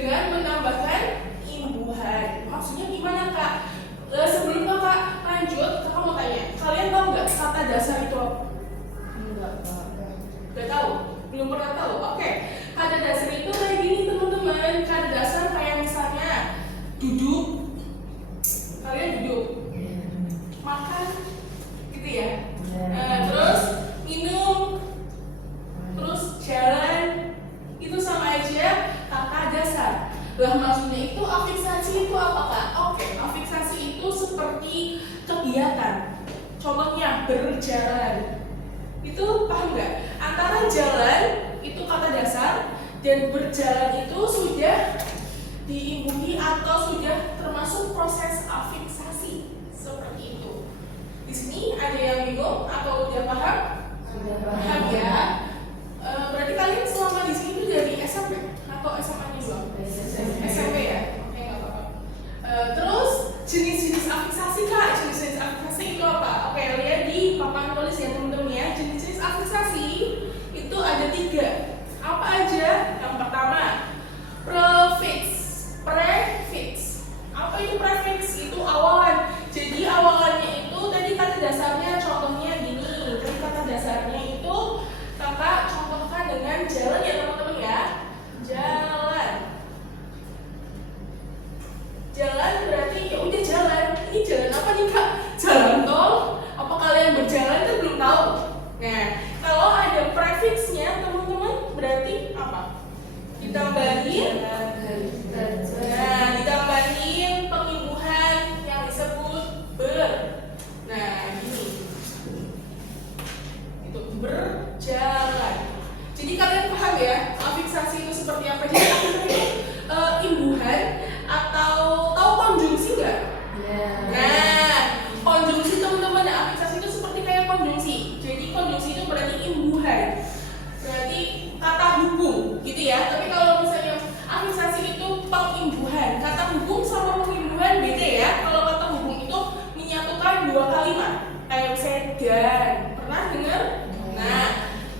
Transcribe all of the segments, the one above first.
dengan menambahkan imbuhan. Maksudnya gimana Kak? Sebelum Kakak lanjut, Kakak mau tanya, kalian tahu nggak kata dasar itu apa? Enggak, Pak. Nggak tahu? Belum pernah tahu? Oke, kata dasar itu kayak gini teman-teman. Kata dasar kayak misalnya duduk, kalian duduk, makan, gitu ya. Terus minum, terus jalan, itu sama aja kata dasar. Lah maksudnya itu afiksasi itu apa Kak? Oke, afiksasi itu seperti kegiatan. Contohnya berjalan. Itu paham nggak? Antara jalan itu kata dasar dan berjalan itu sudah diimbuhi atau sudah termasuk proses afiksasi seperti itu. Di sini ada yang bingung atau udah paham? Sudah Paham ya? Berarti kalian selama di sini tuh dari SMP atau SMA-nya belum? SMP ya? Oke, nggak apa-apa. Terus jenis-jenis afiksasi Kak, jenis-jenis afiksasi itu apa? Oke, lihat di papan tulis ya teman-teman ya. Jenis-jenis afiksasi itu ada 3. Apa aja? Yang pertama, prefix. Prefix. Apa itu prefix? Itu awalan. Jadi awalannya itu tadi kata dasarnya contohnya gini. Tadi kata dasarnya itu Kakak contohkan dengan jalan ya teman-teman ya. Jalan. Jalan berarti ya udah jalan. Ini jalan apa nih Kak? Jalan tol? Apa kalian berjalan kan belum tahu? Nah, kalau ada prefixnya teman-teman berarti apa? Ditambahin. Nah, ditambahin pengimbuhan yang disebut ber. Nah, gini. Itu berjalan. Jadi kalian paham ya, afiksasi itu seperti apa? Jadi itu imbuhan atau tahu konjungsi nggak? Nah, konjungsi teman-teman, afiksasi itu seperti kayak konjungsi. Jadi konjungsi itu berarti imbuhan, berarti kata hubung, gitu ya. Tapi kalau misalnya afiksasi itu pengimbuhan, kata hubung sama pengimbuhan beda ya. Kalau kata hubung itu menyatukan 2 kalimat, kayak sedan. Pernah dengar? Nah,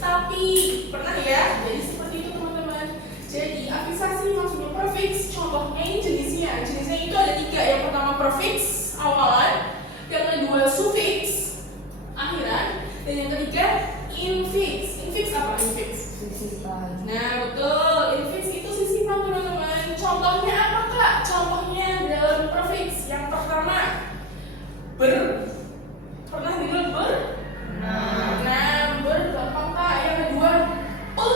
tapi pernah ya? Jadi seperti itu teman-teman. Jadi afiksasi maksudnya prefix. Contohnya ini jenisnya. Jenisnya itu ada 3. Yang pertama prefix awalan, yang kedua sufiks akhiran, dan yang ketiga infix. Infix apa infix? Sisipan. Nah betul, infix itu sisipan teman-teman. Contohnya apa Kak? Contohnya dalam prefix. Yang pertama ber. Pernah dengar ber? Nah, ber gampang Kak. Yang kedua pe.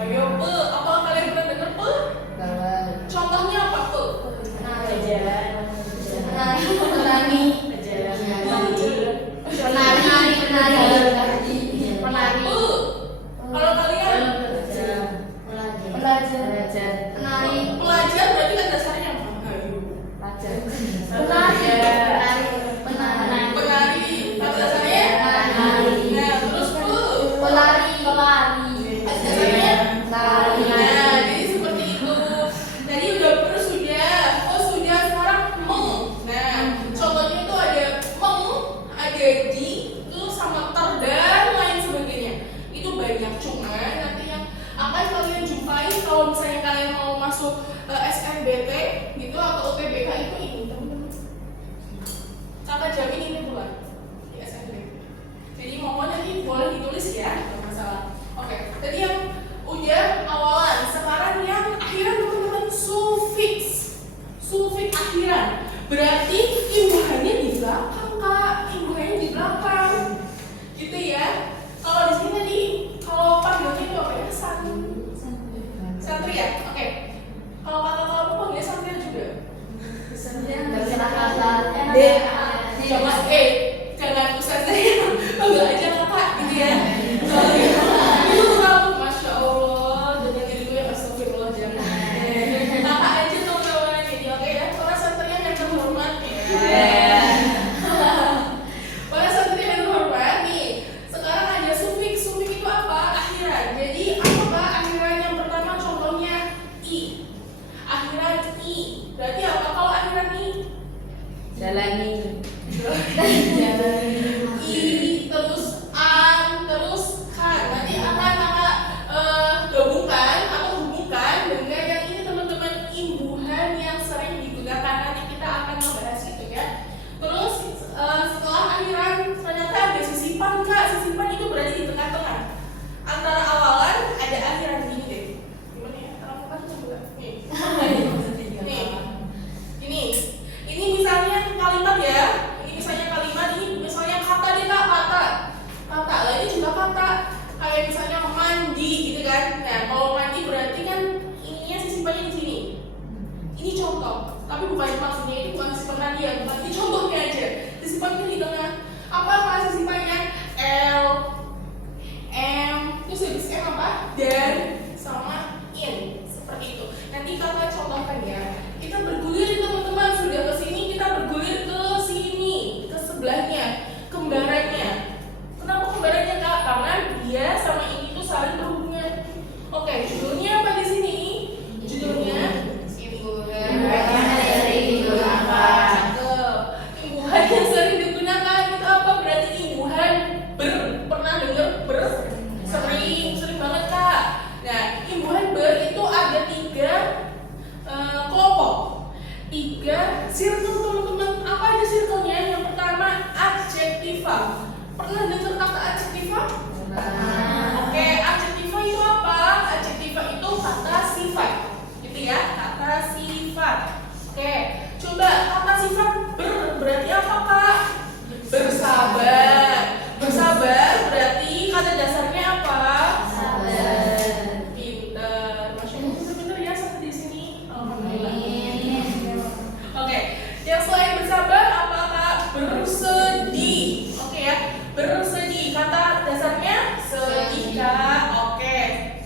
Ayo pe. Apa kalian pernah dengar pe? Contohnya apa pe? Kalau kalian pelajar berarti kan dasarnya apa? Penari. Kata dasarnya? Nah, terus dasarnya? Nah, jadi seperti itu. Tadi udah ber sudah, sudah, sekarang meng. Nah, contohnya itu ada meng, ada di, itu sama ter dan lain sebagainya. Itu banyak, cuma nanti yang akan kalian jumpai kalau misalnya kalian mau masuk SNBT gitu atau UTBK itu ini teman-teman. Kakak jamin ini bulan di SNBT. Jadi mohon nanti boleh ditulis ya, nggak masalah. Oke, tadi yang udah awalan, sekarang yang akhiran teman-teman, sufiks. Sufiks akhiran berarti imbuhannya di belakang Kak, imbuhannya di belakang, gitu ya. Kalau di sini tadi kalau panggilnya itu apa ya? Santri ya. Oke. Kalau kata kamu panggilnya santri juga. Santri Coba adjektiva. Pernah dengar kata adjektiva? Oke, adjektiva itu apa? Adjektiva itu kata sifat, gitu ya, kata sifat. Oke, coba kata sifat berarti apa kak? Bersabar. Bersabar berarti kata dasarnya apa? Sabar. Pinter, masya Allah, pinter-pinter ya sampai di sini. Alhamdulillah. Oke, yang selain bersabar apa kak? Bersedih. Oke ya, bersedih. Kata dasarnya sedih kak. Oke.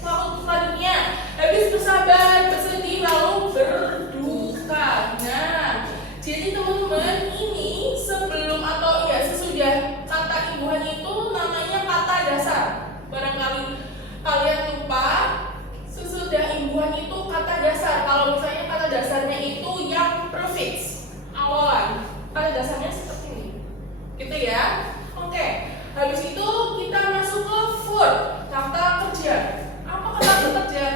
Selanjutnya, habis bersabar, bersedih, lalu berduka. Nah, jadi teman-teman ini sebelum atau ya sesudah kata imbuhan itu namanya kata dasar. Barangkali kalian lupa, sesudah imbuhan itu kata dasar. Kalau misalnya kata dasarnya itu yang prefix awalan, kata dasarnya seperti ini, gitu ya. Oke, habis itu kita masuk ke verb, kata kerja. Apa kata kerja?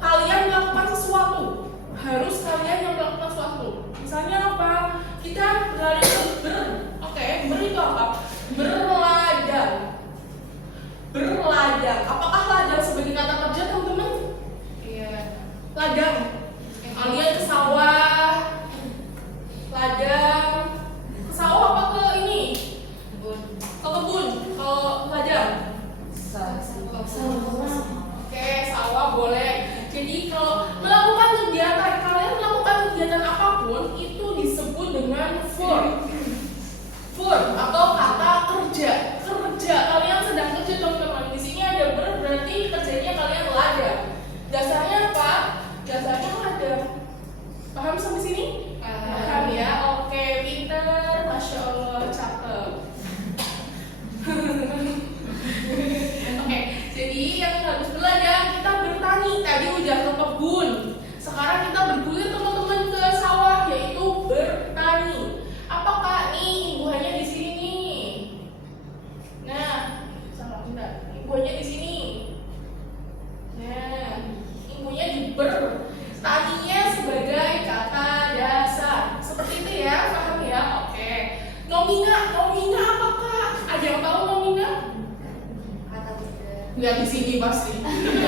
Kalian melakukan sesuatu, harus kalian yang melakukan sesuatu. Misalnya apa? Kita beralih ke Oke, ber itu apa? Berladang. Berladang. Apakah ladang sebagai kata kerja, teman-teman? Iya. Ladang. Kalian ke sawah. Ladang. Ke sawah apa ke ini? Ke kebun. Kalau ladang. Oke, sawah boleh. Jadi kalau melakukan kegiatan, kalian melakukan kegiatan apapun itu disebut dengan verb. Verb atau kata kerja. Kerja, kalian sedang kerja teman-teman. Di sini ada berarti kerjanya kalian ladang. Dasarnya apa? Dasarnya ladang. Paham sampai sini? Paham ya? Oke, pinter, masya Allah, cakep. Oke, jadi yang harus berladang kita bertani. Tadi udah ke kebun. Sekarang kita bergulir teman-teman ke sawah, yaitu bertani. Apakah nih imbuhannya di sini nih? Nah, salah enggak? Imbuhannya di sini. Nah, imbuhnya di ber. Taninya sebagai kata dasar. Seperti itu ya, paham ya? Oke. Nomina, nomina apakah? Ada yang tahu nomina? Nggak di sini pasti. Bener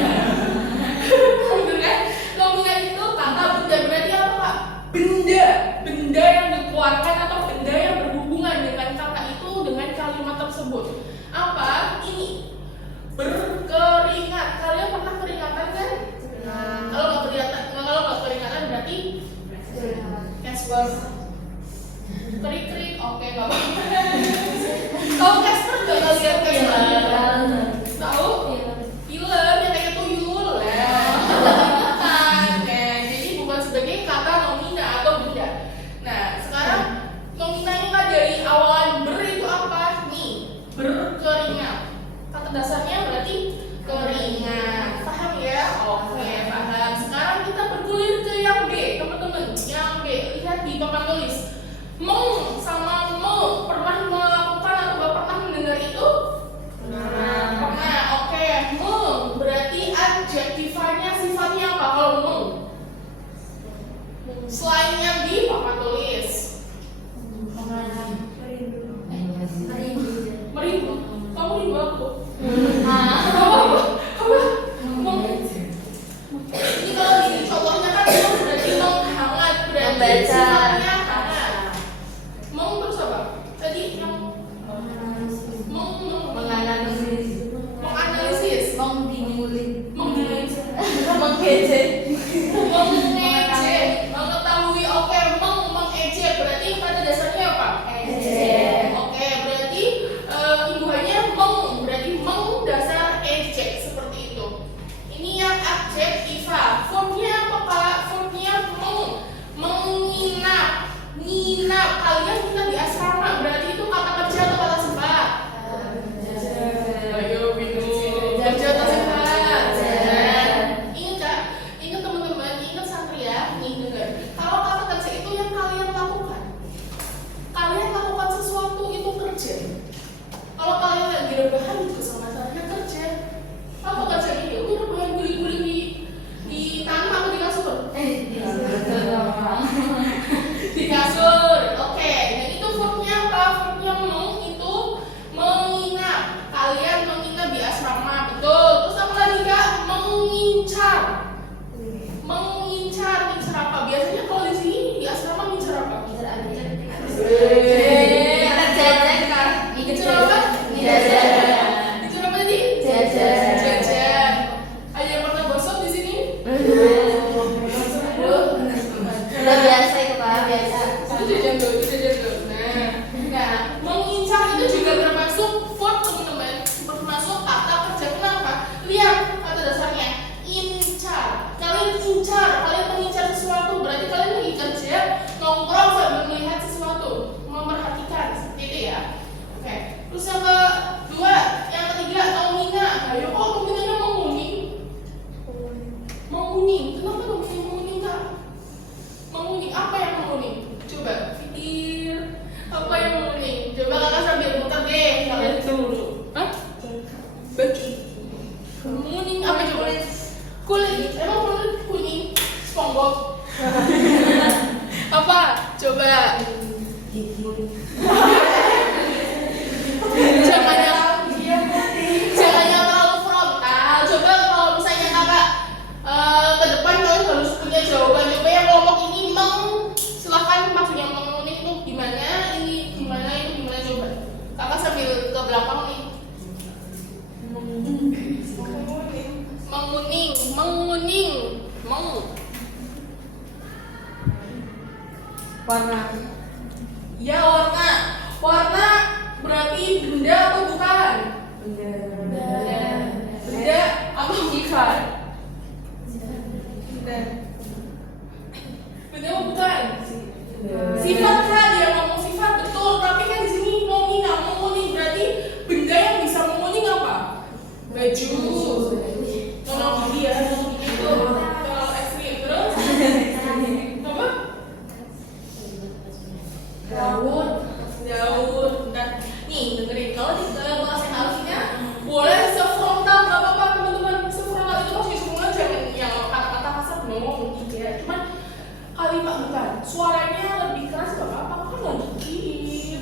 kan? Nomina itu kata benda, berarti apa kak? Benda, benda yang dikeluarkan atau benda yang berhubungan dengan kata itu, dengan kalimat tersebut. Apa? Ini berkeringat. Kalian pernah keringatan kan? Kalau nggak keringatan berarti Casper. Krik-krik, oke nggak apa-apa. Tahu Casper nggak kalian Casper? Tahu? Film yang kayak tuyul lah. Jadi bukan sebagai kata nomina atau benda. Nah, sekarang nominanya kan dari awalan ber itu apa? Nih, berkeringat. Kata dasarnya berarti keringat. Paham ya? Oke, paham. Sekarang kita bergulir ke yang B, teman-teman. Yang B, lihat di papan tulis. Meng sama me, pernah melakukan atau gak pernah mendengar itu? Pernah. Oke, meng berarti adjektivanya sifatnya apa kalau meng? Selain yang di papan tulis. Merindu. Kamu rindu aku? Ini kalau di contohnya kan meng berarti menghangat, berarti Membaca. sifatnya hangat. Meng terus apa? Tadi yang menganalisis, mengejek, mengetahui. Oke, mengejek berarti kata dasarnya apa? Ejek. Oke, berarti imbuhannya meng, berarti meng dasar ejek. Kita jajan kan? Disuruh apa? Jajan. Disuruh apa tadi? Jajan. Jajan. Ada yang pernah gosok di sini? Udah biasa itu Kak, biasa. Itu jajan tuh, itu jajan tuh. Nah, mengincar itu juga termasuk verb teman-teman, termasuk kata kerja. Kenapa? Lihat kata dasarnya, incar. Kalian incar, kalian mengincar sesuatu, berarti kalian lagi kerja, nongkrong sambil melihat sesuatu, memperhatikan seperti itu ya. Oke. Terus yang kedua, yang ketiga, nomina. Ayo, kok nominanya menguning? Menguning. Kenapa nominanya menguning Kak? Menguning, apa yang menguning? Coba pikir, apa yang menguning? Coba kakak sambil muter deh, kalian pikir dulu. Hah? Baju. Menguning apa coba? Kulit. Emang kulit kuning? SpongeBob. Apa? Coba. Jangan yang terlalu frontal. Coba kalau misalnya kakak ke depan kalian harus punya jawaban. Coba yang kelompok ini silakan maksudnya menguning itu gimana? Ini gimana? Itu gimana? Coba. Kakak sambil ke belakang nih. Menguning. Warna. Ya warna. Warna berarti benda atau bukan? Benda apa bukan? Benda apa bukan? Sifat kan dia ngomong sifat betul, tapi kan di sini nominal menguning berarti benda yang bisa menguning apa? Baju. Tolong dia itu kalau ekstrim terus apa? Daun. Nah, nih dengerin kalau di kelas yang harusnya boleh sefrontal nggak apa-apa teman-teman. Sefrontal itu maksudnya semua jangan yang kata-kata kasar ngomong gitu ya. Cuman kalimat bukan suaranya lebih keras nggak apa-apa kan nggak dikit.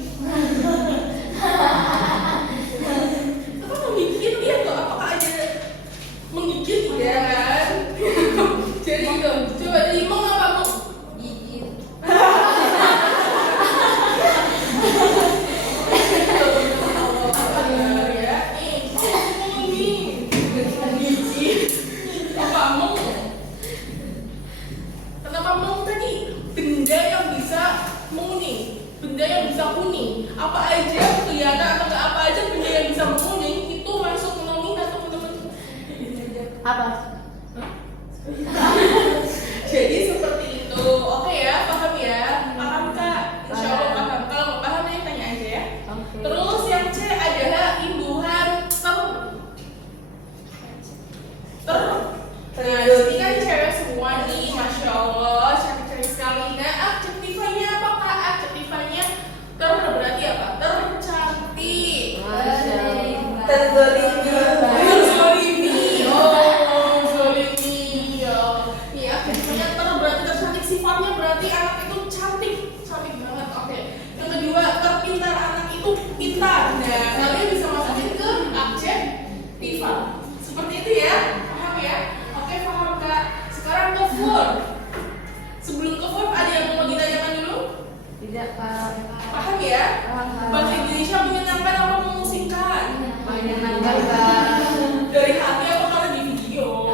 Apa menggigit dia tuh apakah ada menggigit ya kan? Jadi gitu. Coba jadi mau apa mau? Gigit. Kenapa mau tadi? Benda yang bisa menguning, benda yang bisa kuning. Apa aja kelihatan atau nggak apa aja benda yang bisa menguning itu masuk nominal teman-teman. Apa? Jadi seperti itu. Oke ya, paham ya? Paham Kak? Insya Allah paham. Kalau nggak paham ya tanya aja ya. Oke. Terus yang C adalah imbuhan Nah, ini kan cewek semua nih, masya Allah, cantik-cantik sekali. Nah, adjektifanya apa Kak? Adjektifanya berarti apa? Tercantik. Terzolimi. Oh, zolimi. Ya. Nih, adjektifnya berarti tercantik. Sifatnya berarti anak itu cantik, cantik banget. Oke. Yang kedua, terpintar, anak itu pintar. Nah, kalian bisa masukin ke adjektiva. Seperti itu ya, paham ya? Oke, paham Kak. Sekarang ke verb. Sebelum ke verb ada yang mau ditanyakan dulu? Tidak Kak. Paham ya? Paham. Bahasa Indonesia menyenangkan apa memusingkan? Menyenangkan Kak. Dari hati apa karena di video?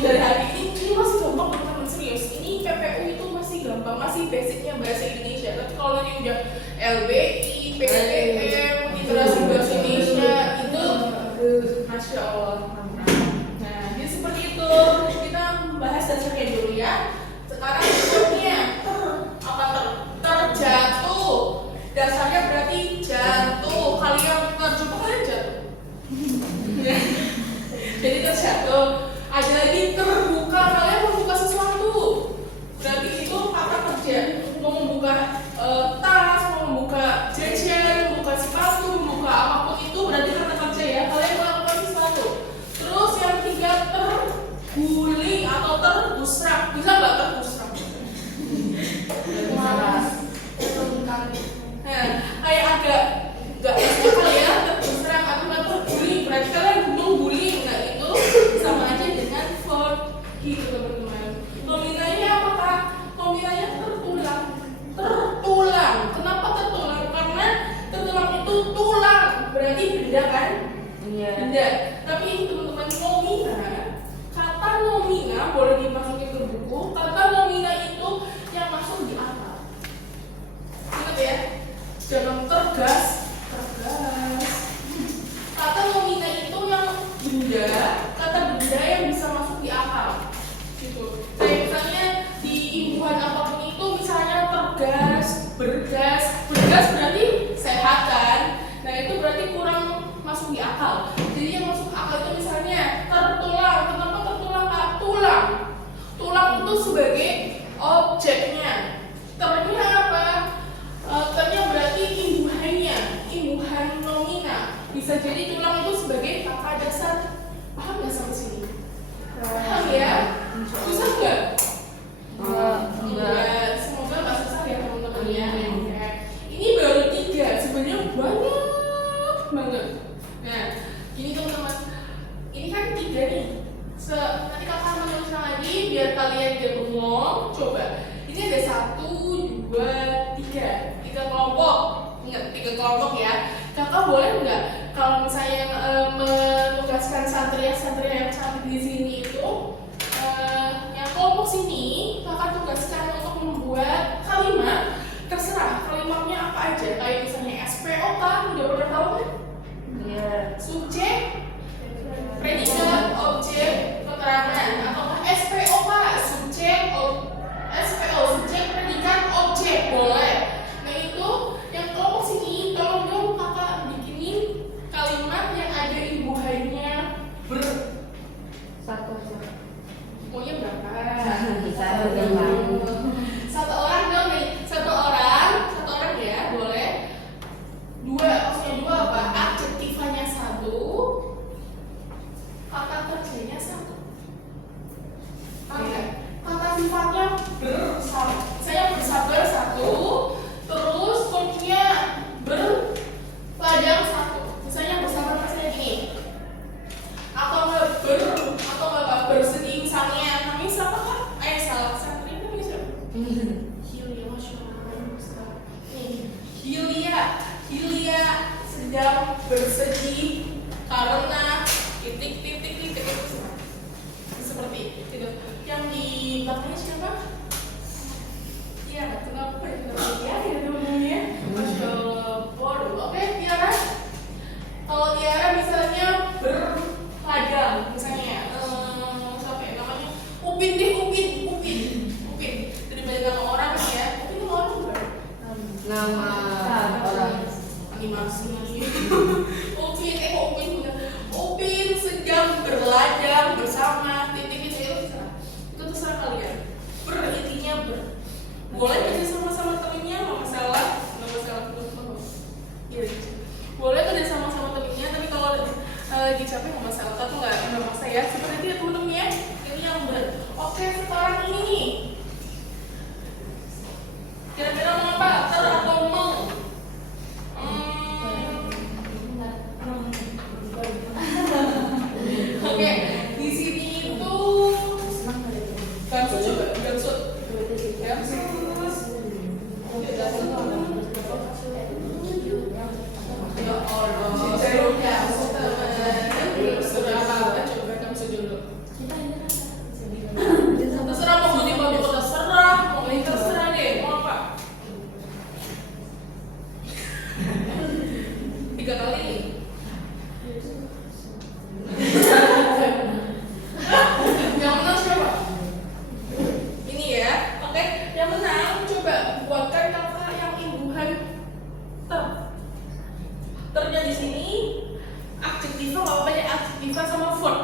Dari hati ini masih gampang teman-teman, serius. Ini PPU itu masih gampang, masih basicnya bahasa Indonesia. Tapi kalau nanti udah LBI, PPM, literasi bahasa Indonesia itu masya Allah. Nah, jadi seperti itu. Kita bahas dasarnya dulu ya. Sekarang berikutnya terjatuh. Dasarnya berarti jatuh. Kalian terjatuh, kalian jatuh. Jadi terjatuh. Ada lagi terbuka. Kalian membuka sesuatu. Berarti itu kata kerja. Mau membuka tas, mau membuka jajan, membuka sepatu, membuka apapun itu berarti kata kerja ya. Kalian melakukan sesuatu. Terus yang ketiga terguling atau terbusrak. Bisa nggak terbusrak? Nah, kayak agak nggak bisa kali ya terbusrak atau nggak terguling. Berarti kalian mengguling. Nah itu sama aja dengan verb gitu teman-teman. Nominalnya apa Kak? Nominalnya tertulang. beda kan? Iya. Beda. Tapi ini teman-teman nomina, kata nomina boleh dimasukin ke buku. Kata nomina itu yang masuk di akal. Ingat ya, jangan tergas. Kata nomina itu yang benda, kata benda yang bisa masuk di akal. Gitu. Kayak misalnya di imbuhan apapun itu, misalnya tergas, bergas berarti sehat kan? Nah itu berarti kurang masuk di akal. Jadi yang masuk akal itu misalnya tertulang. Kenapa tertulang? Tulang itu sebagai objeknya. Ternya apa? Ternya berarti imbuhan nomina. Bisa jadi tulang itu sebagai kata dasar. Paham nggak sampai sini? Paham ya? Susah nggak? Enggak. Semoga nggak susah ya teman-teman ya. Ini baru 3, sebenarnya banyak banget. Nah, gini teman-teman, ini kan 3 nih. Nanti kakak menuliskan lagi biar kalian tidak bengong. Coba, ini ada 1, 2, 3 kelompok. Ingat 3 kelompok ya. Kakak boleh nggak kalau misalnya menugaskan santri yang cantik di sini itu, yang kelompok sini kakak tugaskan untuk membuat kalimat. Terserah kalimatnya apa aja, kayak misalnya SPOK, udah pernah tahu kan? Iya. Subjek, predikat, objek, keterangan, atau SPOK, subjek, subjek, predikat, objek, boleh. Nah itu yang kelompok sini, tolong dong kakak bikinin kalimat yang ada imbuhannya ber. 1 aja. Maunya berapa? Satu doang. Satu orang dong nih, satu orang ya, boleh. 2, maksudnya 2 apa? Adjektifanya 1, kata kerjanya 1. Oke. Kata sifatnya bersabar. Saya bersabar 1, terus verbnya berladang 1. Misalnya bersabar misalnya gini. Atau nggak bersedih misalnya. Namanya siapa kan? Salah santri namanya siapa? Hilia, Masya Allah. Hilia sedang bersedih karena titik seperti itu. Yang di belakangnya siapa? Iya, kenapa ya namanya? Masya Allah, bodoh. Oke, Tiara. Kalau Tiara misalnya berladang, misalnya siapa ya namanya? Upin. Dari banyak nama orang ya. Upin nama orang bukan? Nama orang. Animasi. Upin sedang berladang bersama titik itu terserah kalian. Intinya boleh kerja sama-sama temennya, nggak masalah. Boleh kerja sama-sama temennya, tapi kalau lagi capek nggak masalah. Tapi nggak maksa ya. Seperti itu ya temen-temen ya. Ini yang oke, sekarang ini nih. Kira-kira mau apa? Ter atau meng? Oke, di sini itu gamsu coba, gamsu. Ya Allah, coba gamsu dulu. Terserah mau di bawah terserah, mau ini terserah deh, mau apa? 3 kali. Yang menang siapa? Ini ya, oke. Yang menang coba buatkan kata yang imbuhan ter. Ternya di sini adjektiva nggak apa-apa ya, adjektiva sama verb.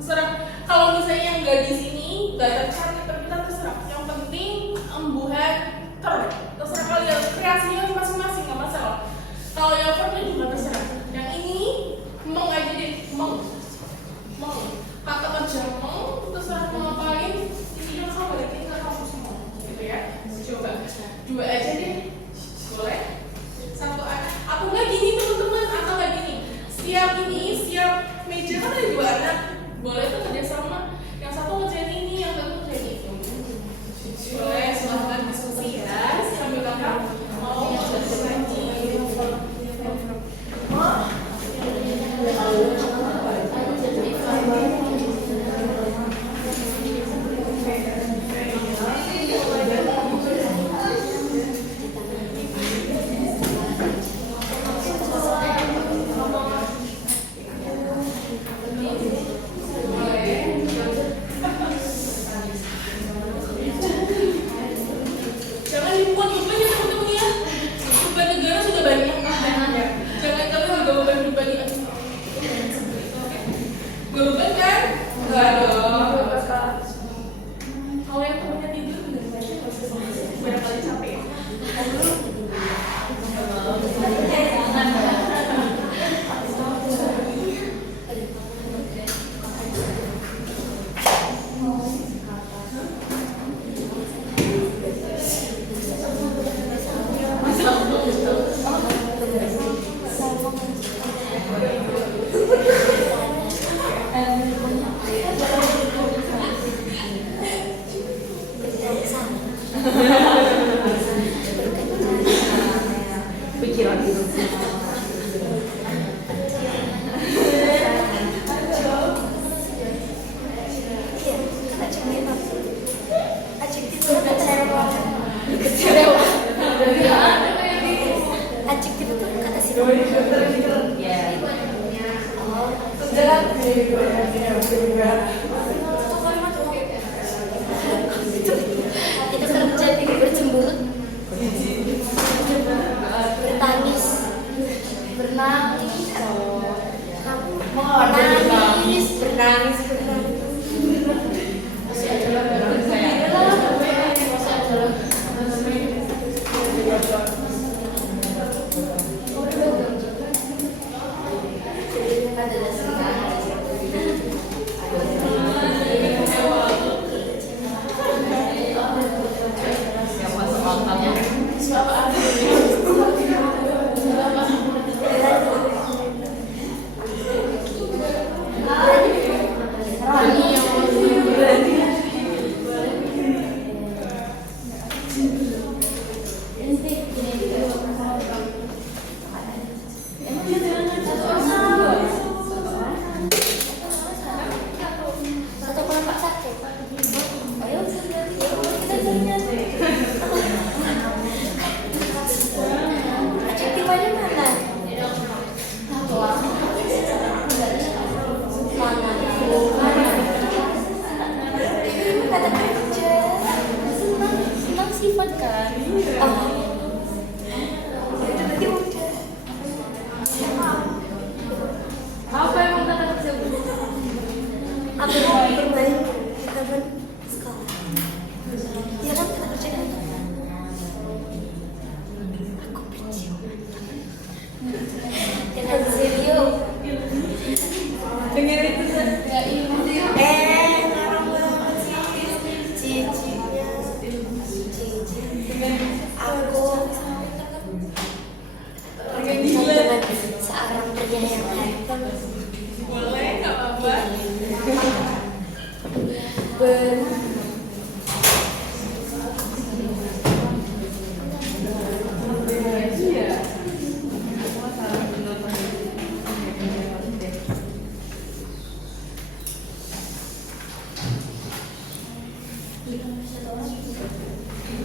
Terserah. Kalau misalnya yang nggak di sini nggak ada kata kita terserah. Yang penting imbuhan ter. Terserah kalian, kreasinya masing-masing nggak masalah. Kalau yang verbnya juga terserah. Yang ini meng aja deh, meng. Kata kerja meng, terserah mau ngapain. Isinya sama deh, kita kamu semua, gitu ya. Coba 2 aja deh, boleh? 1 aja. Aku nggak gini teman-teman, atau nggak gini. Siap meja kan ada 2 anak. Boleh tuh kerja sama. Yang satu ngerjain ini, yang satu ngerjain itu. Boleh, silahkan diskusi ya. Sambil kakak mau diskusi. Adjektif itu kata sifat. Ya. Itu kerja bercemburut, bertangis, bernangis, menangis,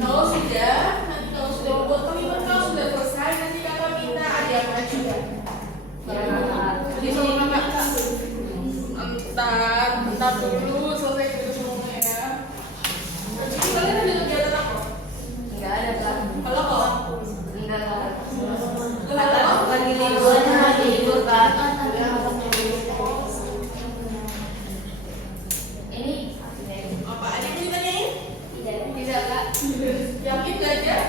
Kalau sudah, nanti kalau sudah membuat kalimat kalau sudah selesai, nanti kakak minta ada yang maju ya. Jadi sama kakak. Bentar dulu selesai dulu semuanya ya. Jadi kalian ada kegiatan apa? Enggak ada Kak. Kalau kok? Enggak Kak. Kalau Lagi libur Kak. Ini apa? Ada yang mau ditanyain? tidak Kak. Yakin belajar?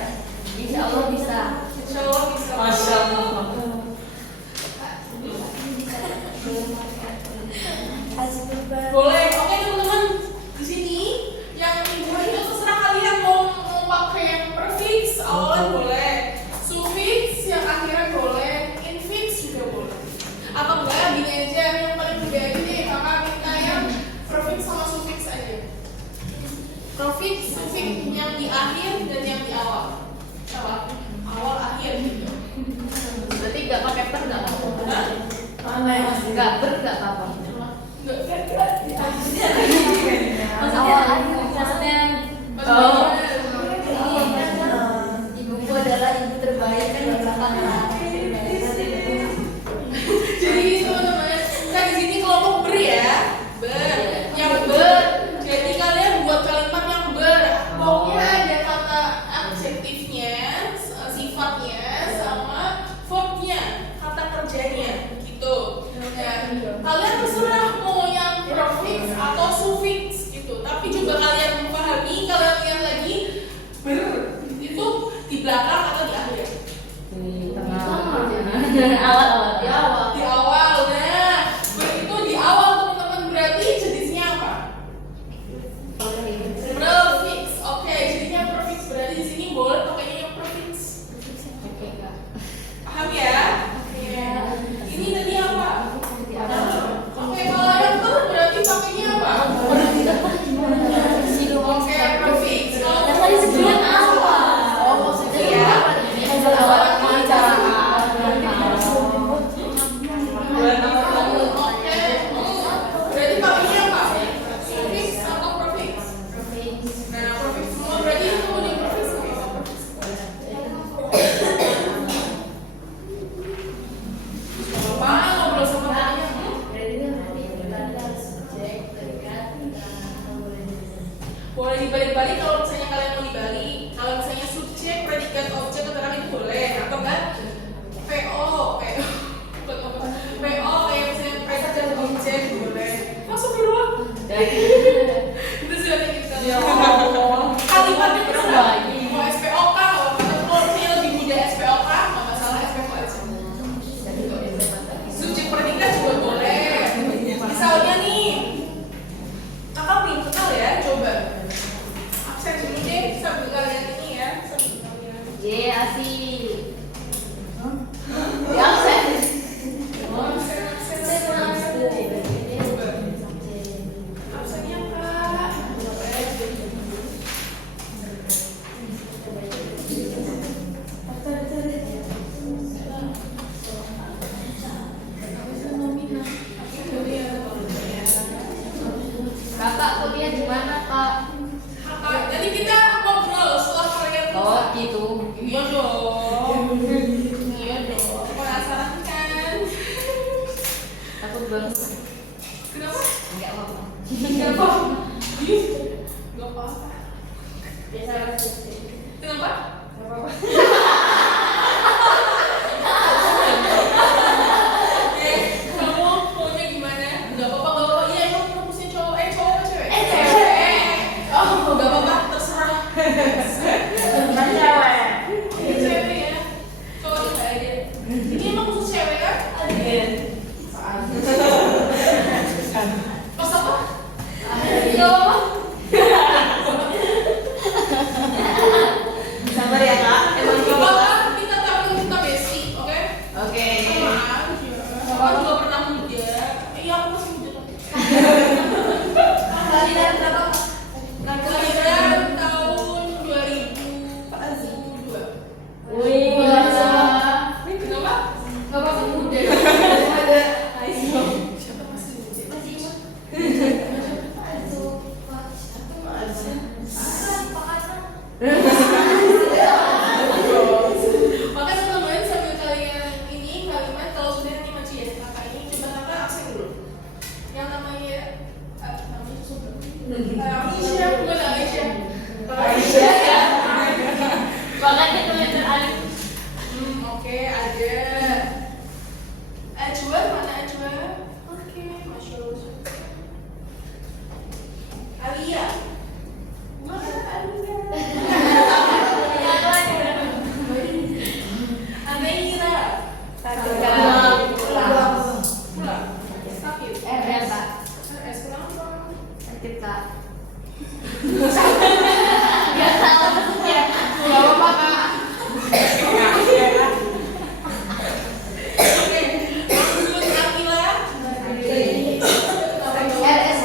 Insya Allah bisa. Insya Allah bisa. Masya Allah. Boleh. Oke teman-teman, di sini yang ibu itu terserah kalian mau pakai yang prefix awalan boleh, suffix yang akhiran boleh, infix juga boleh. Atau enggak gini aja, yang paling mudah aja deh, kakak minta yang prefix sama suffix aja. Prefix, suffix yang di akhir dan yang di awal. Apa? Awal akhir gitu. Berarti enggak pakai per enggak apa-apa. Hah? Enggak per enggak apa-apa. Enggak di akhir. Awal akhir maksudnya ibuku adalah ibu terbaik kan di belakang. Jadi teman-teman, kan di sini kelompok ber ya, ber, yang ber. Jadi kalian buat kalimat yang ber. Pokoknya ada kata adjektifnya, sifatnya, sama verbnya, kata kerjanya, gitu. Nah, kalian terserah mau yang prefix atau suffix gitu. Tapi juga kalian memahami, kalian lihat lagi ber itu di belakang atau di akhir. Di tengah. Awal-awal. Di awal. Di awal, nah begitu di awal teman-teman berarti jenisnya apa? Prefix. Oke, jadinya prefix berarti di sini boleh pakainya yang prefix. Oke Kak. Paham ya? Oke. Ini tadi apa? Oke, kalau yang ter berarti pakainya apa? Oke, prefix. Kalau Yang tadi sebelumnya apa? oh maksudnya ya. Awal bicara. banget. Kenapa? Enggak apa-apa. Kenapa? Gak apa-apa. Biasa aja. Kenapa? Enggak apa-apa. Kamu maunya gimana? Gak apa-apa. Iya emang fokusnya cowok. Cowok apa cewek? Cewek. Oh gak apa-apa. Terserah. Kan cewek. Cewek ya. Cowok juga ada. Ini emang khusus cewek kan? Iya. Pas apa? Gak apa-apa. Sabar ya kak. Emang Gak apa-apa. Kita tahu kita basic, oke? Oke. Sama aja. Aku juga pernah muda. Iya aku masih muda. Kalian berapa? Kelahiran tahun 2002. Wih. Kenapa? Gak apa-apa muda. Siapa masih muda? Masih ingat? Makanya teman-teman sambil kalian ini kalimat kalau sudah nanti maci ya kakak ini coba kakak absen dulu. Yang namanya namanya sudah. Aisyah bukan Aisyah. Aisyah. Makanya teman-teman Alif. Oke ada. Ajwa mana Ajwa? Oke masya Allah. Alia. Mana Alia? Anaira. Pulang. Sakit. RS kenapa? Sakit kak. Gak tahu maksudnya. Gak apa-apa kak. Oke. Lanjut Akila. RS.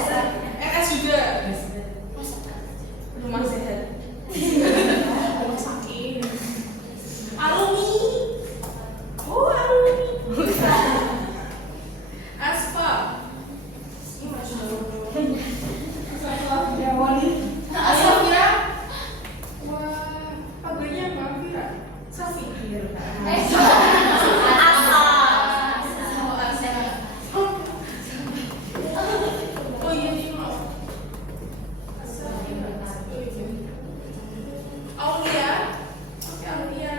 RS juga. Rumah sehat. Rumah sakit. Arumi. Oh Arumi. Aspa. Ini masya Allah. Asafira. Wah, pagernya apa Fira? Safi. Oh iya nih maaf. Aulia. Oke Aulia.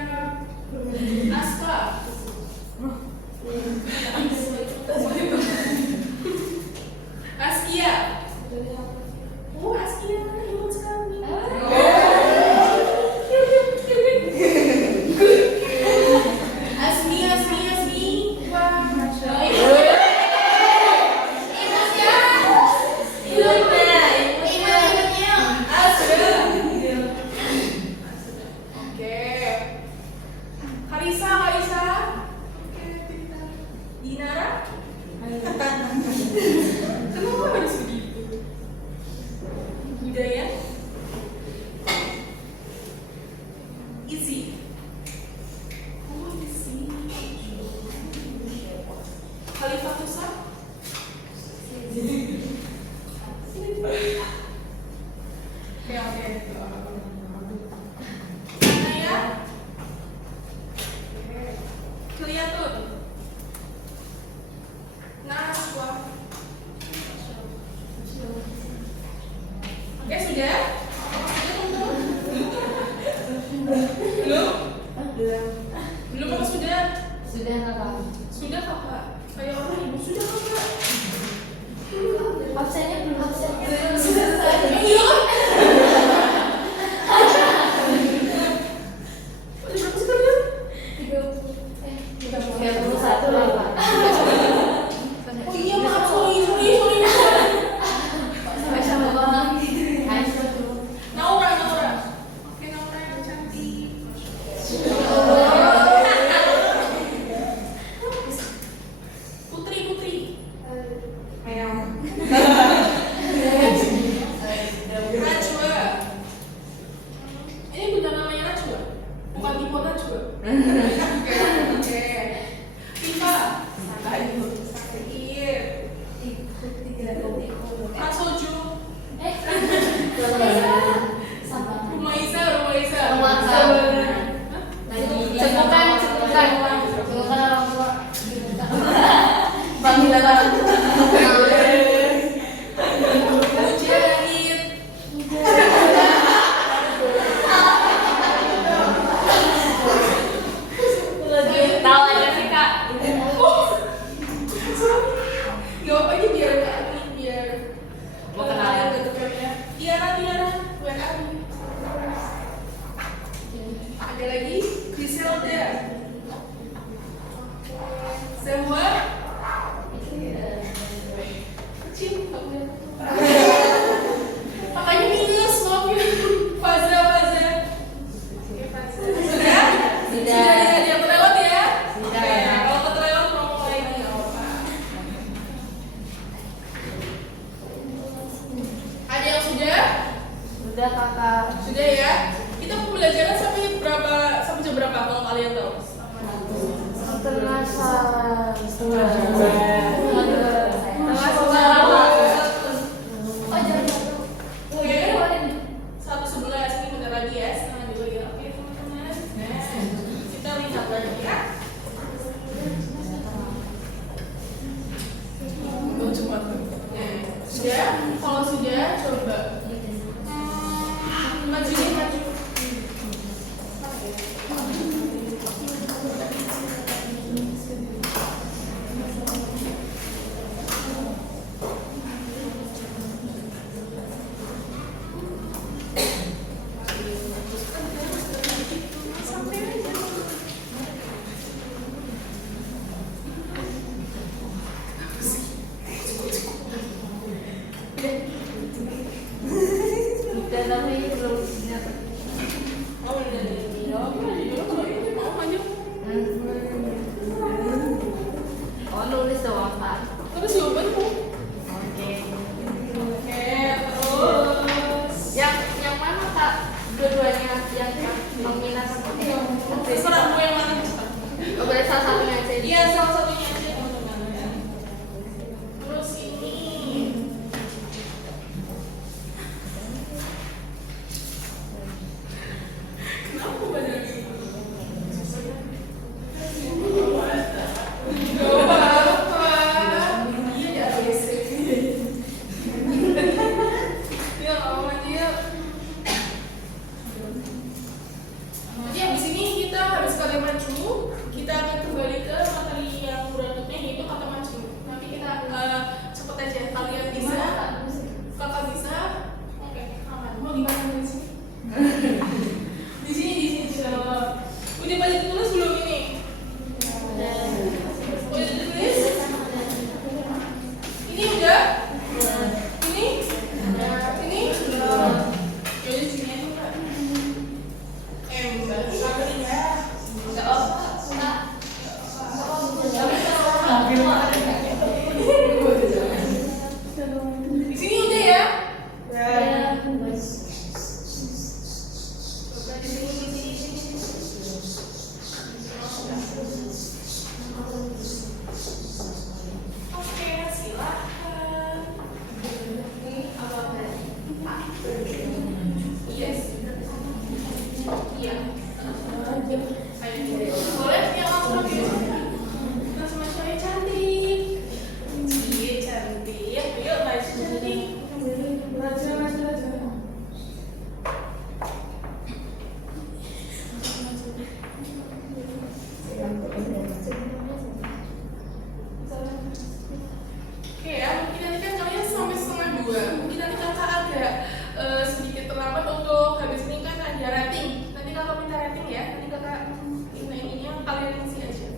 Aspa. Askia. Oh Askia imut sekali. Asmi. Wah, masya Allah. Oke. Karisa. Oke, pintar. Dinara. Kenapa harus begitu? Budaya. Isi. Oh, isi. Khalifatusa. Oke. Anaya. Kelihatan. Naswa. Oke sudah? Belum apa sudah? Sudah kakak. Sudah kakak. Kayak orang ibu sudah kakak. Absennya belum absen. Iya. Berapa sih kalian? 31 lah kak. Oh iya maaf sorry. Sampai sama bang. Aisyah tuh. Naura. Oke Naura yang cantik. Putri. Najwa. Setengah dua. Oh, jam 1. Oke. 1:11 ini bentar lagi ya, setengah dua ya. Oke teman-teman. Nah, kita lihat lagi ya. Oh, cepat. Nah, sudah? Kalau sudah, coba. Maju nih, maju. Dan namanya belum dapat. Oh, udah ini. Oh, maju dulu. Mau maju. Oh, nulis doang, Pak. Terus jawabanmu. Oke. Oke, terus. Yang mana, Kak? Dua-duanya yang nominasi. Terserah mau yang mana. Oh, boleh salah satunya aja. Iya, salah satunya aja teman-teman ya. Terus ini. Kenapa banyak ini? Gak apa-apa. Iya, di ABC. Ya, apa dia? Jadi abis ini kita habis kalian maju, kita akan kembali ke materi yang berikutnya yaitu kata maju. Nanti kita cepet aja. Kalian bisa, kakak bisa. Oke, aman. Mau gimana di sini? Di sini. Udah pada ditulis belum ini? Udah ditulis? Ini udah? Ini? Ini? Jadi sini aja Kak. Mbak, sabar ya. Enggak apa-apa. Di sini udah ya? Oke, silakan. Ini apa? Yes. Iya. Boleh yang langsung kita sama cewek cantik. Iya cantik. Ayo maju cantik. Maju. Oke ya, mungkin nanti kan kalian sampai 1:30. Mungkin nanti kakak agak sedikit terlambat untuk habis ini kan ada rating. Nanti kakak minta rating ya. Nanti kakak ininya kalian isi aja.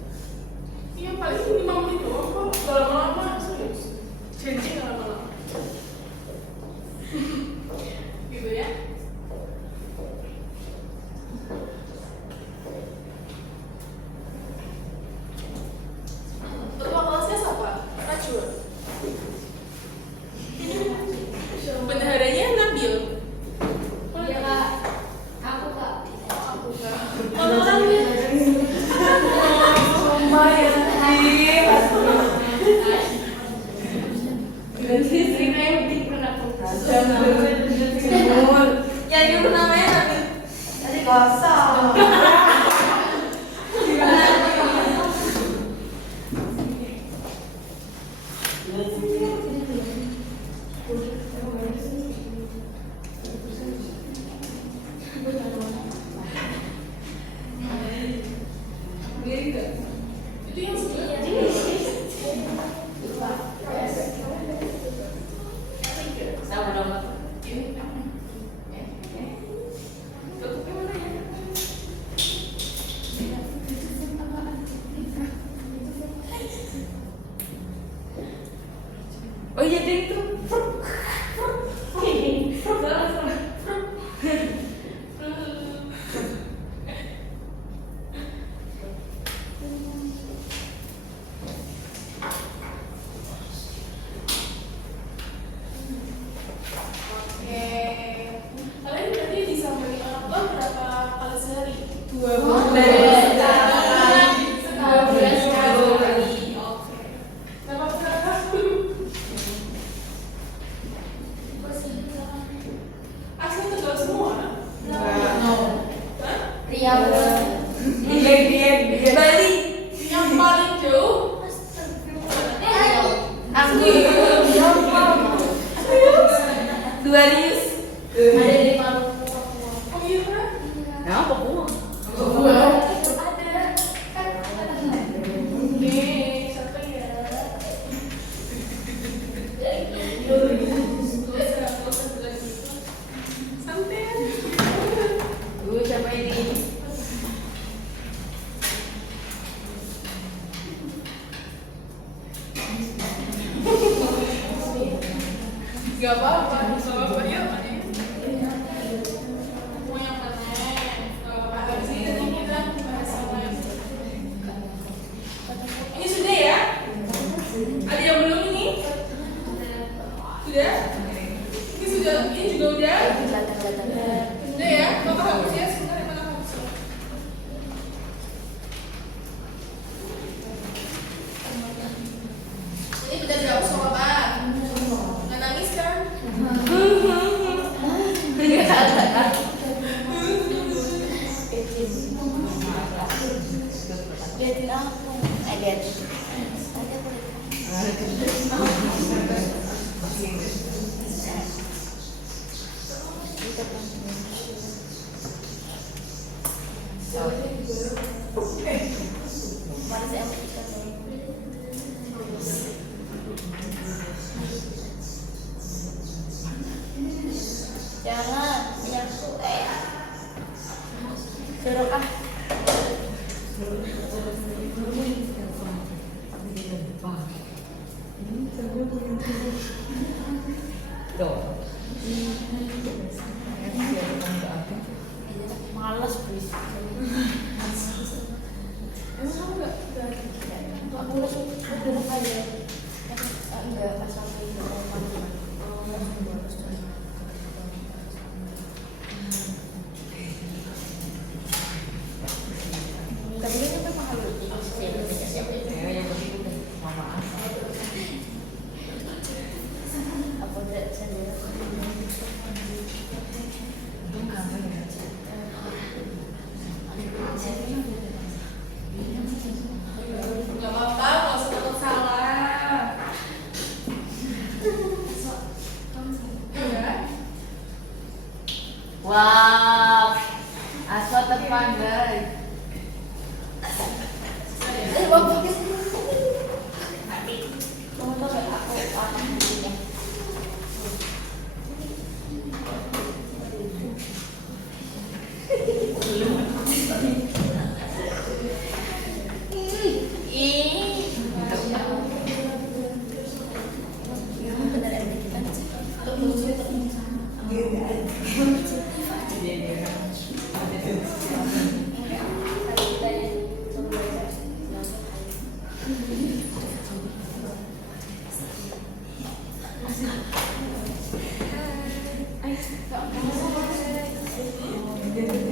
Iya paling 5 menit doang kok. Gak lama-lama. Serius. Janji gak lama-lama. Gitu ya. Ketua kelasnya siapa? Maju. Bendaharanya Nabil. Iya, Kak. Aku, Kak. Mana orangnya? Ganti istrinya yang bikin aku. Yang dulu namanya Nabil. Tadi kosong. Itu yang sebelah. Sama dong. Tutupnya mana ya? Oh iya deh itu. Oke. Oke, siapa ya? Santai. Siapa ini? Gak apa-apa, yuk mari. Mau yang mana? Gak apa-apa, habis ini nanti kita bahas yang lain. Ini sudah ya? Ada yang belum ini? Sudah? Ini sudah, ini juga udah? Sudah ya? Bapak hapus ya, sebentar mana hapus. Ini udah dihapus sama Bapak. Nggak nangis kan? Liatin aku. Lihat. Mari saya jangan yang suruh ah. Malas please. Emang kamu nggak? Aku langsung udah aja. Enggak pas sampai di rumah. Tapi kan sampai mahal itu. Siapa itu? Yang penting mama. Apa tidak sendiri? Nggak apa-apa, nggak usah takut salah. Ya. Wow, asal terpandai. Bapak kamu tahu nggak aku apa ini?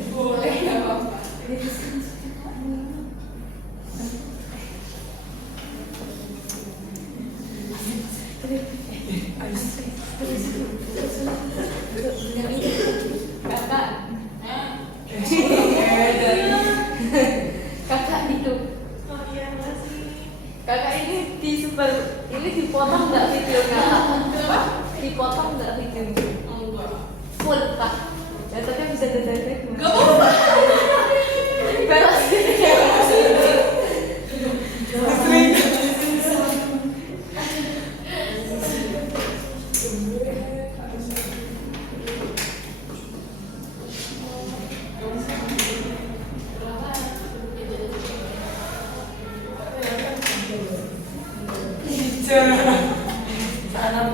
Boleh, nggak apa-apa. Kakak, kakak itu, Oh iya, makasih. kakak ini di super, ini dipotong nggak videonya? Kenapa? Dipotong nggak videonya? Enggak. Full pak. Ya tapi bisa dedek. Nggak apa-apa. Beres. Salam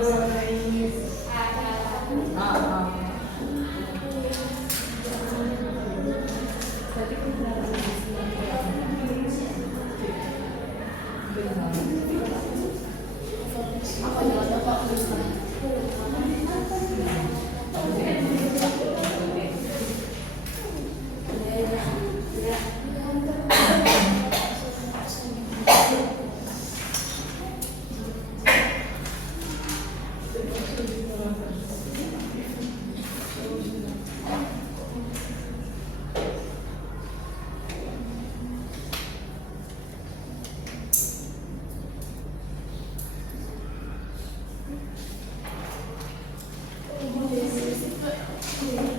Thank you.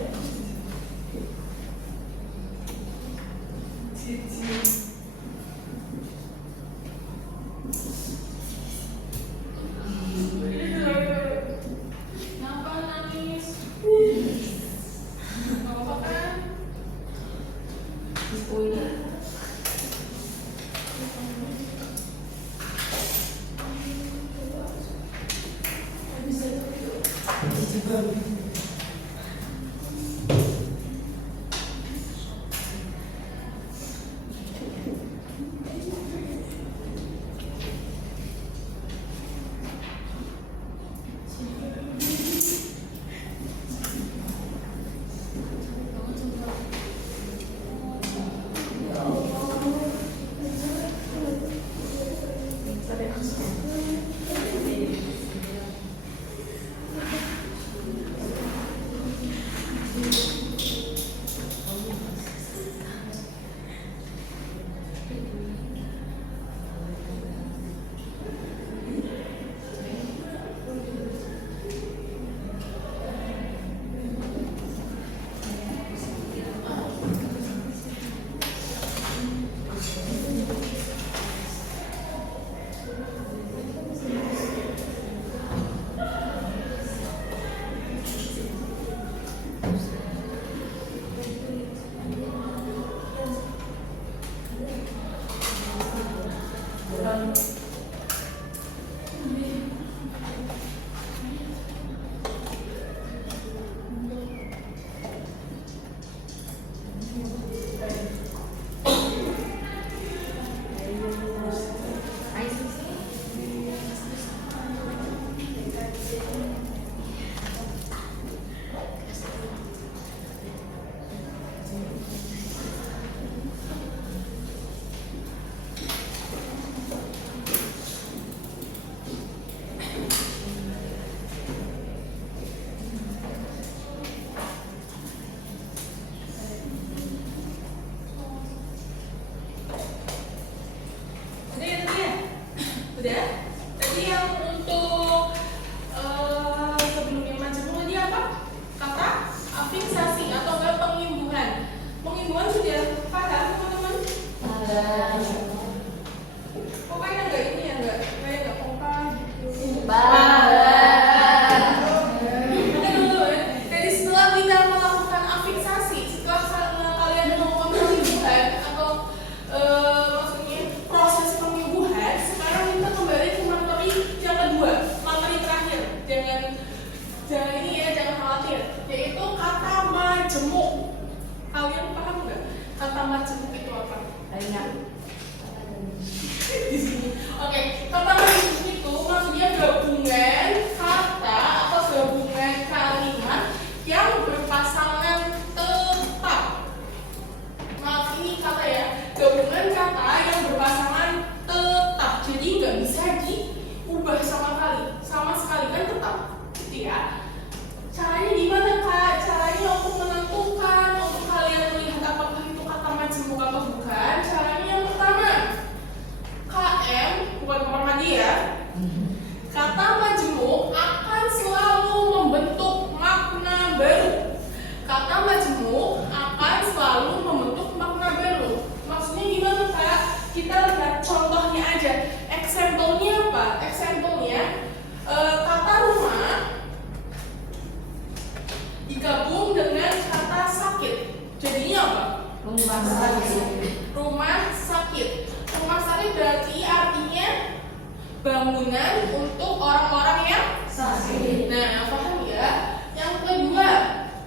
bangunan untuk orang-orang yang sakit. Nah, paham ya? Yang kedua,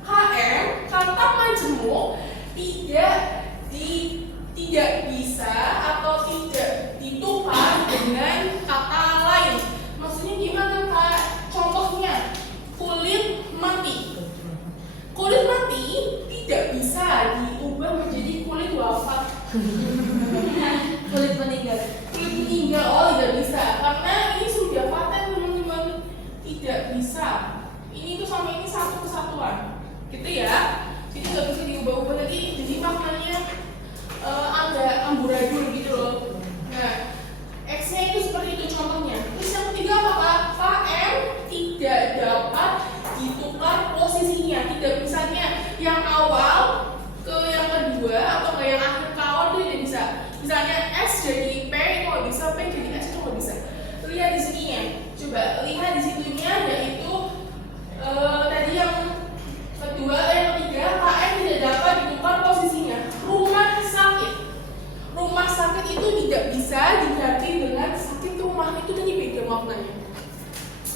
KM kata majemuk tidak bisa atau tidak ditukar dengan kata lain. Maksudnya gimana Kak? Contohnya, kulit mati. Kulit mati tidak bisa diubah menjadi kulit wafat. Kulit meninggal. Kulit meninggal, oh tidak bisa. Karena ini sudah paten teman-teman. Tidak bisa. Ini tuh sama ini satu kesatuan. Gitu ya. Jadi nggak bisa diubah-ubah lagi. Jadi maknanya agak amburadul gitu loh. Nah, X-nya itu seperti itu contohnya. Terus yang ketiga apa Kak? KM tidak dapat ditukar posisinya. Tidak bisanya yang awal ke yang kedua atau ke yang akhir ke awal itu tidak bisa. Misalnya S jadi P itu nggak bisa, P jadi S itu nggak bisa. Lihat di sininya. Coba lihat di situnya yaitu tadi yang kedua, yang ketiga KM tidak dapat ditukar posisinya. Rumah sakit itu tidak bisa diganti dengan sakit rumah, itu tadi beda maknanya.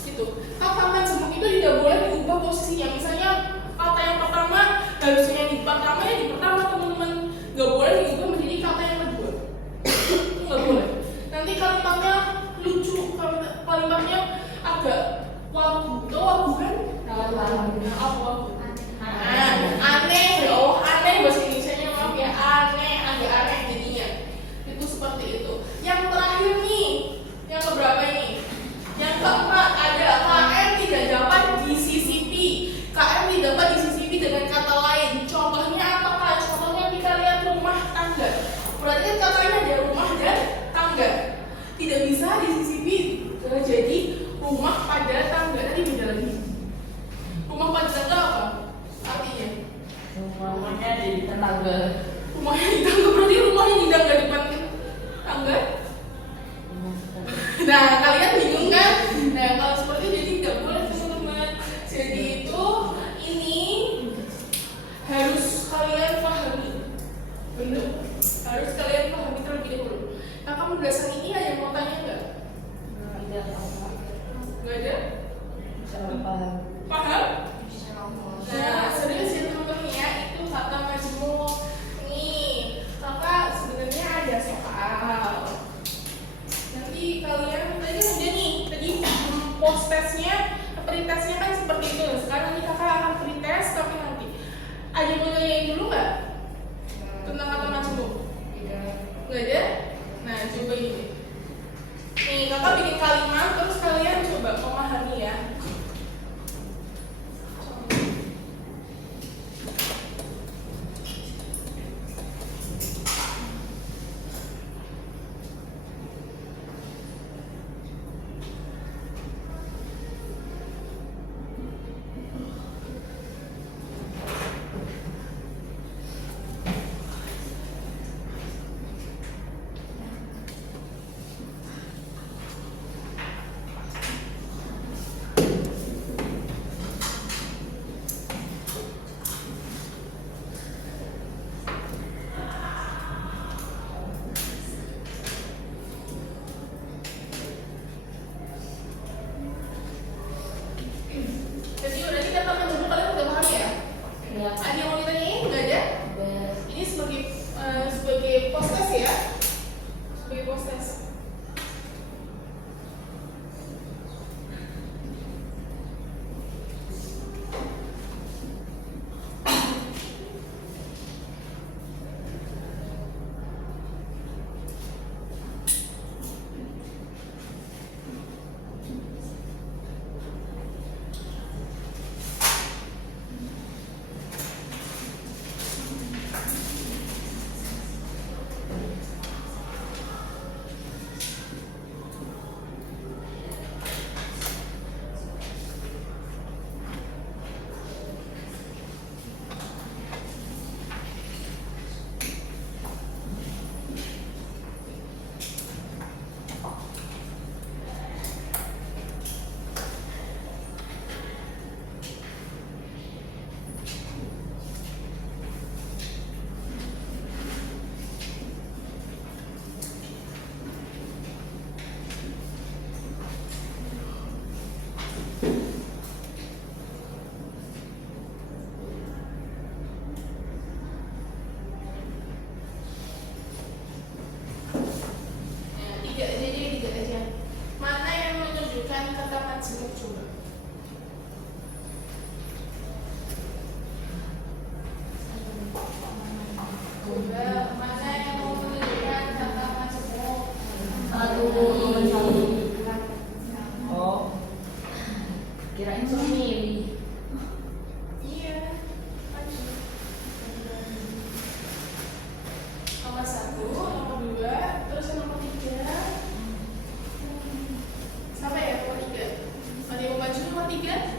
Gitu. Kata majemuk itu tidak boleh diubah posisinya. posisinya. Misalnya kata yang pertama harusnya yang di pertama ya di pertama teman-teman. Nggak boleh diubah menjadi kata yang kedua. Nggak boleh. Nanti kalimatnya lucu, kalimatnya agak wagu. Tau wagu kan? Wagu. Aneh loh, aneh bahasa Indonesianya, maaf ya, aneh, agak aneh jadinya. Itu seperti itu. Yang terakhir nih, yang keberapa ini? Yang keempat ada KM tidak dapat disisipi. KM tidak dapat disisipi dengan kata lain. Contohnya apa kak? Contohnya kita lihat rumah tangga. Berarti kan katanya ada rumah dan tangga. Tidak bisa disisipi jadi rumah pada tangga. Tadi beda lagi. Rumah pada tangga apa? Artinya Rumahnya di tetangga. rumahnya di tangga, berarti rumahnya di tangga depan tangga. Nah kalian bingung kan? Nah kalau seperti itu jadi nggak boleh teman-teman. Jadi itu ini harus kalian pahami. Benar? Harus kalian pahami terlebih dahulu. Nah kamu dasar ini ada yang mau tanya nggak? Nggak ada? Paham? Nah, serius ya teman-teman ya, itu kata majemuk. Nih, kakak sebenarnya ada soal. Nanti kalian tadi kan udah nih, tadi post testnya, pretestnya kan seperti itu. Sekarang nih kakak akan pretest, tapi nanti ada yang mau nanyain dulu nggak tentang kata majemuk? Nggak ada? Nah, coba ini. Nih, kakak bikin kalimat, terus kalian coba memahami ya. Jadi berarti kata majemuk kalian udah paham ya? Ada yang mau ditanyain? Nggak ada? Ini sebagai post test ya? Sebagai post test. Kirain sendiri. Iya. Nomor 1, nomor 2, terus yang nomor 3. Sampai ya nomor 3. Ada yang mau maju nomor 3?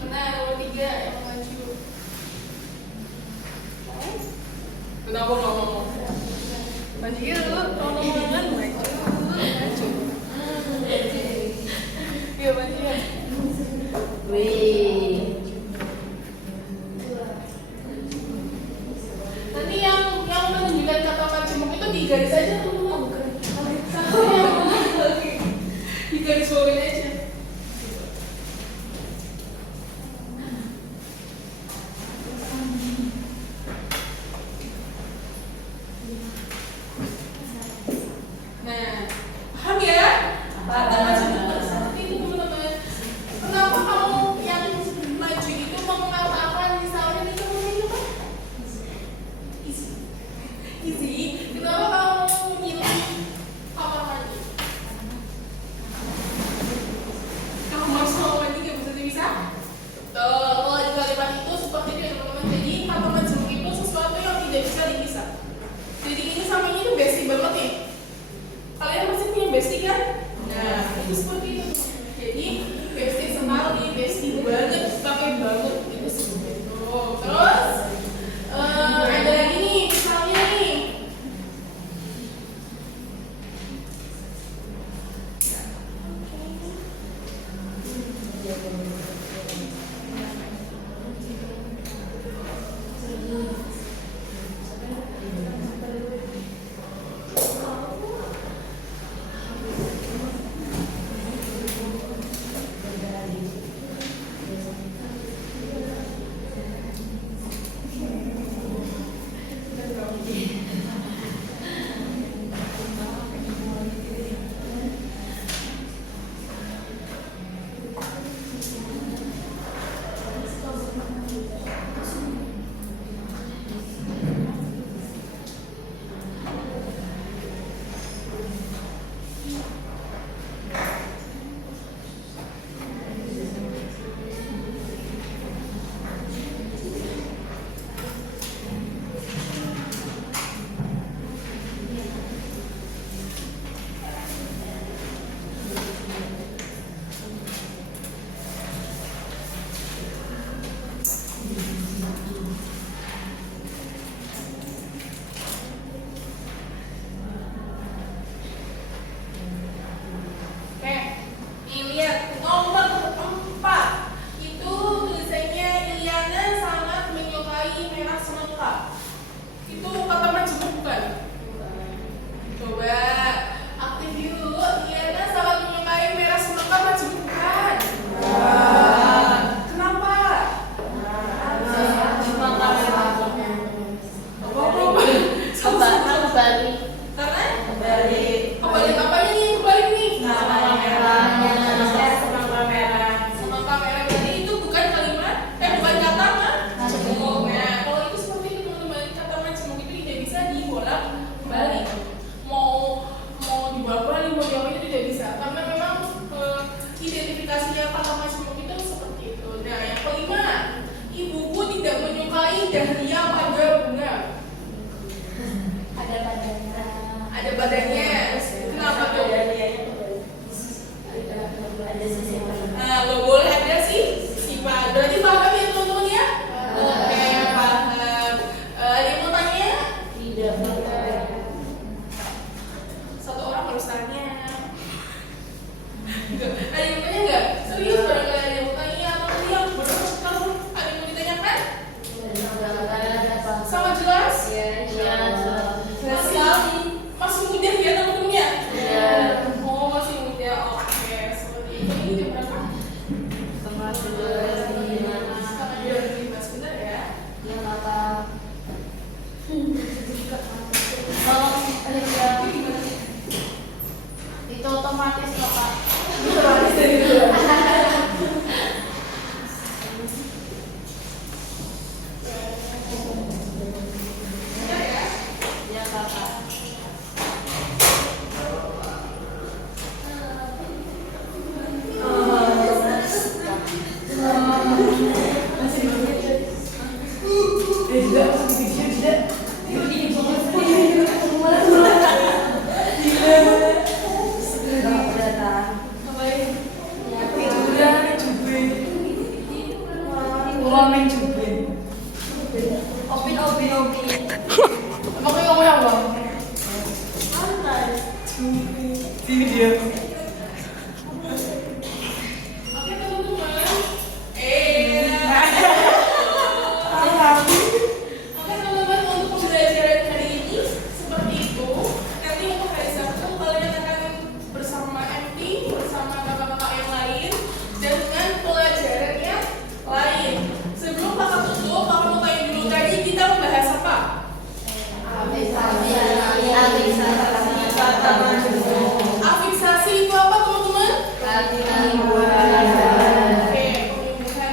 Benar, nomor 3 yang mau maju. Kenapa nggak mau? Maju dulu, kalau mau maju. Iya, maju ya. Wih. Nanti yang menunjukkan kata majemuk itu di garis aja teman-teman. Di garis bawain aja. bahasanya. Ada yang bertanya nggak? Serius barangkali ada yang bertanya atau yang belum tahu? Ada yang mau ditanyakan? Sama jelas? Iya. Jelas sekali. Masih muda ya teman-temannya? Iya. Oh masih muda. Oke, seperti itu. Ini jam berapa? Setengah 2. Setengah 2:15 sebentar ya. Yang kata Itu otomatis kok, Pak. Bentar ya. Ya, Kakak. Emang kamu yang bang? Oke teman-teman. Oke teman-teman, untuk pembelajaran hari ini seperti itu. Nanti untuk hari Sabtu kalian akan bersama acting bersama kakak-kakak yang lain dan dengan pelajaran yang lain. Sebelum kakak tutup, kakak mau tanya dulu tadi kita membahas apa? Afiksasi itu apa teman-teman? Oke, pengimbuhan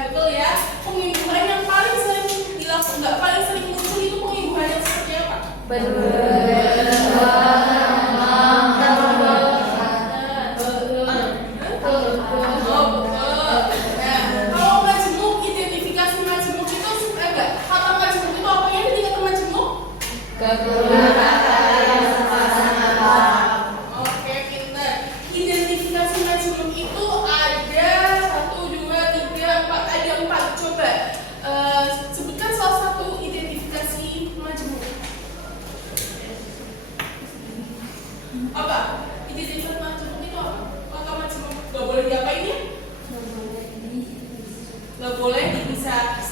betul ya. Pengimbuhan yang paling sering dilakukan, nggak paling sering muncul itu pengimbuhan yang seperti apa? Oh, betul. Nah, kalau majemuk, identifikasi majemuk itu enggak. Kata majemuk itu apa yang dikata majemuk? Oke, pintar. Identifikasi majemuk itu ada 1, 2, 3, 4, ada 4. Coba sebutkan salah satu identifikasi majemuk. Apa? Identifikasi majemuk itu apa? Kata majemuk nggak boleh diapain ya? Nggak boleh bisa